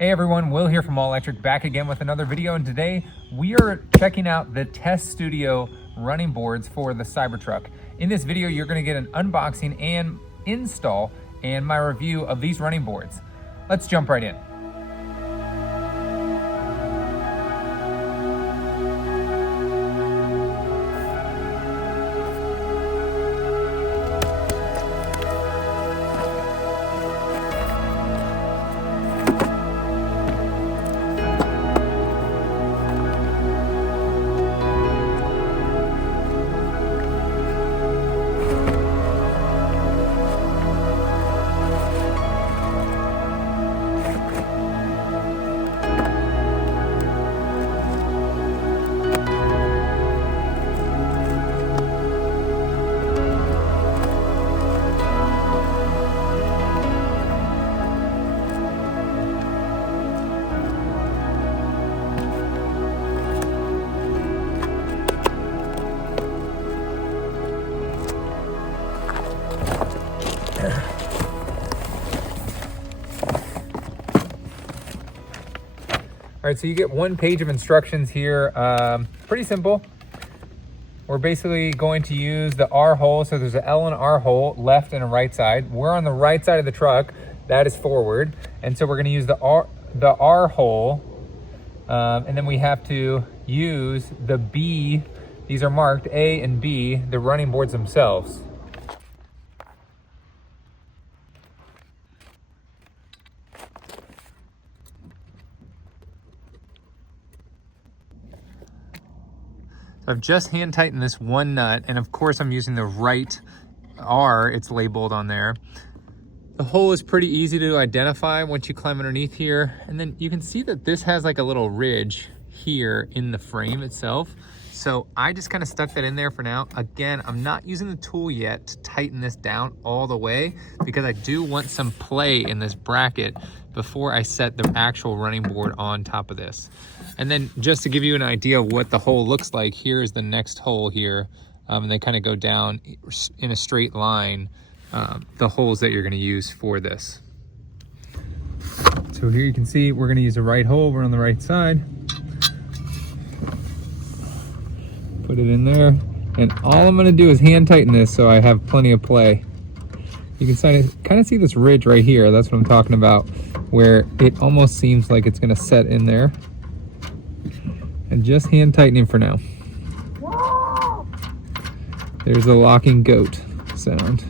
Hey everyone, Will here from All Electric, back again with another video, and today we are checking out the Tesstudio running boards for the Cybertruck. In this video, you're going to get an unboxing and install and my review of these running boards. Let's jump right in. All right, so you get one page of instructions here. Pretty simple. We're basically going to use the R hole. So there's an L and R hole, left and a right side. We're on the right side of the truck. That is forward. And so we're gonna use the R hole. And then we have to use the B. These are marked A and B, the running boards themselves. I've just hand tightened this one nut, and of course I'm using the right R, it's labeled on there. The hole is pretty easy to identify once you climb underneath here. And then you can see that this has like a little ridge here in the frame itself. So I just kind of stuck that in there for now. Again, I'm not using the tool yet to tighten this down all the way because I do want some play in this bracket before I set the actual running board on top of this. And then just to give you an idea of what the hole looks like, here is the next hole here. And they kind of go down in a straight line, the holes that you're gonna use for this. So here you can see we're gonna use the right hole, we're on the right side. Put it in there, and all I'm gonna do is hand tighten this so I have plenty of play. You can kind of see this ridge right here, that's what I'm talking about, where it almost seems like it's gonna set in there. And just hand tightening for now. There's a locking goat sound.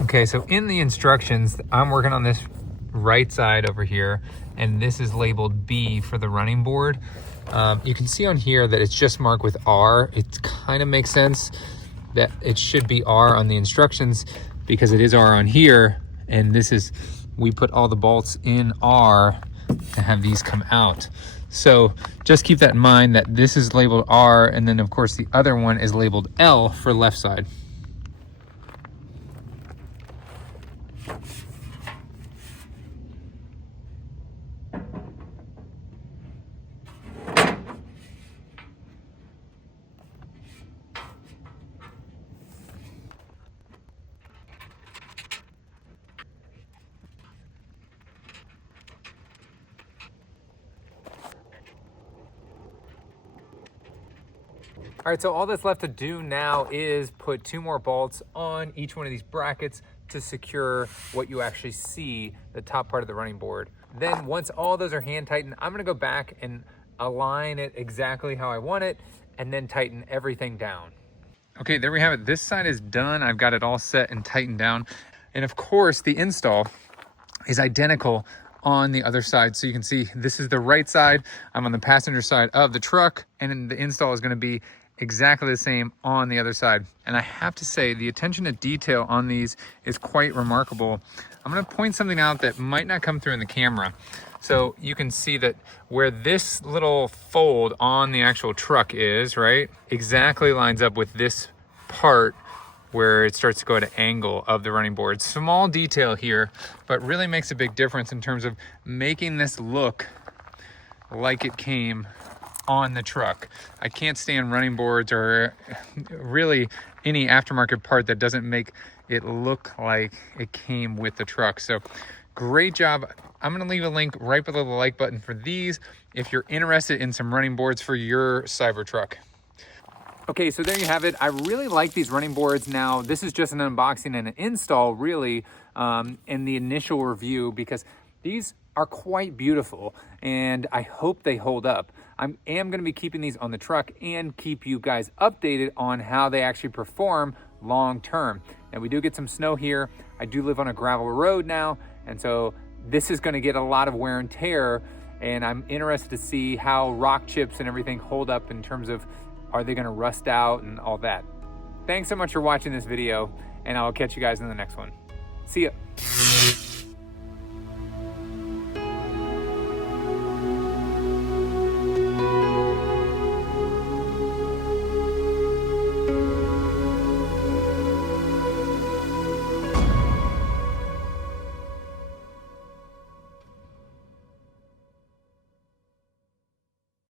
Okay, so in the instructions, I'm working on this right side over here, and this is labeled B for the running board. You can see on here that it's just marked with R. It kind of makes sense that it should be R on the instructions because it is R on here, and this is, we put all the bolts in R to have these come out. So just keep that in mind that this is labeled R, and then of course the other one is labeled L for left side. All right, so all that's left to do now is put 2 more bolts on each one of these brackets to secure what you actually see, the top part of the running board. Then once all those are hand tightened, I'm gonna go back and align it exactly how I want it and then tighten everything down. Okay, there we have it. This side is done. I've got it all set and tightened down. And of course, the install is identical on the other side. So you can see this is the right side. I'm on the passenger side of the truck, and then the install is gonna be exactly the same on the other side. And I have to say, the attention to detail on these is quite remarkable. I'm gonna point something out that might not come through in the camera. So you can see that where this little fold on the actual truck is, right, exactly lines up with this part where it starts to go at an angle of the running board. Small detail here, but really makes a big difference in terms of making this look like it came on the truck. I can't stand running boards or really any aftermarket part that doesn't make it look like it came with the truck. So great job. I'm gonna leave a link right below the like button for these if you're interested in some running boards for your Cybertruck. Okay, so there you have it. I really like these running boards. Now, this is just an unboxing and an install, really, in the initial review, because these are quite beautiful, and I hope they hold up. I am gonna be keeping these on the truck and keep you guys updated on how they actually perform long term. And we do get some snow here. I do live on a gravel road now, and so this is gonna get a lot of wear and tear, and I'm interested to see how rock chips and everything hold up in terms of, are they gonna rust out and all that. Thanks so much for watching this video, and I'll catch you guys in the next one. See ya.